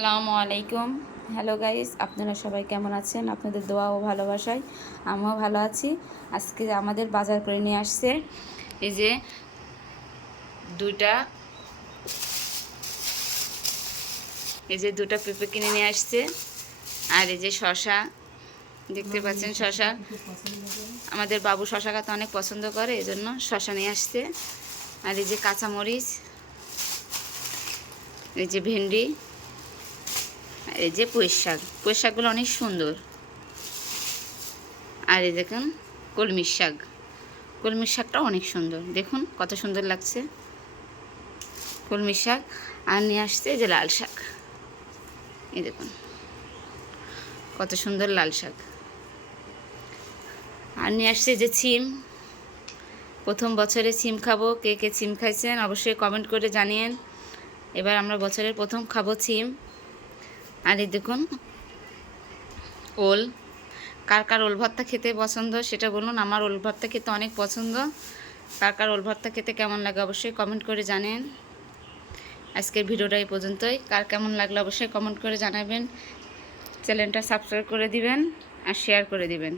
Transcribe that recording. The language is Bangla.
আসসালামু আলাইকুম। হ্যালো গাইস, আপনারা সবাই কেমন আছেন? আপনাদের দোয়া ও ভালোবাসায় আমিও ভালো আছি। আজকে আমাদের বাজার করে নিয়ে আসছে এই যে দুটা পেঁপে কিনে নিয়ে আসছে, আর এই যে শশা দেখতে পাচ্ছেন। শশা আমাদের বাবু শশা খেতে অনেক পছন্দ করে, এই জন্য শশা নিয়ে আসছে। আর এই যে কাঁচামরিচ, এই যে ভেন্ডি, এই যে পুঁই শাকগুলো অনেক সুন্দর। আর এই দেখুন কলমির শাকটা অনেক সুন্দর, দেখুন কত সুন্দর লাগছে কলমির শাক। আর নিয়ে আসছে এই যে লাল শাক, এই দেখুন কত সুন্দর লাল শাক। আর নিয়ে আসছে যে সিম, প্রথম বছরে সিম খাবো। কে কে সিম খাইছেন অবশ্যই কমেন্ট করে জানিয়েন। এবার আমরা বছরের প্রথম খাবো সিম। আর এই দেখুন ওল, কার কার ওল ভর্তা খেতে পছন্দ সেটা বলুন। আমার ওল ভর্তা খেতে অনেক পছন্দ। কার কার ওল ভর্তা খেতে কেমন লাগে অবশ্যই কমেন্ট করে জানেন। আজকের ভিডিওটা এই পর্যন্তই। কার কেমন লাগলো অবশ্যই কমেন্ট করে জানাবেন। চ্যানেলটা সাবস্ক্রাইব করে দিবেন আর শেয়ার করে দিবেন।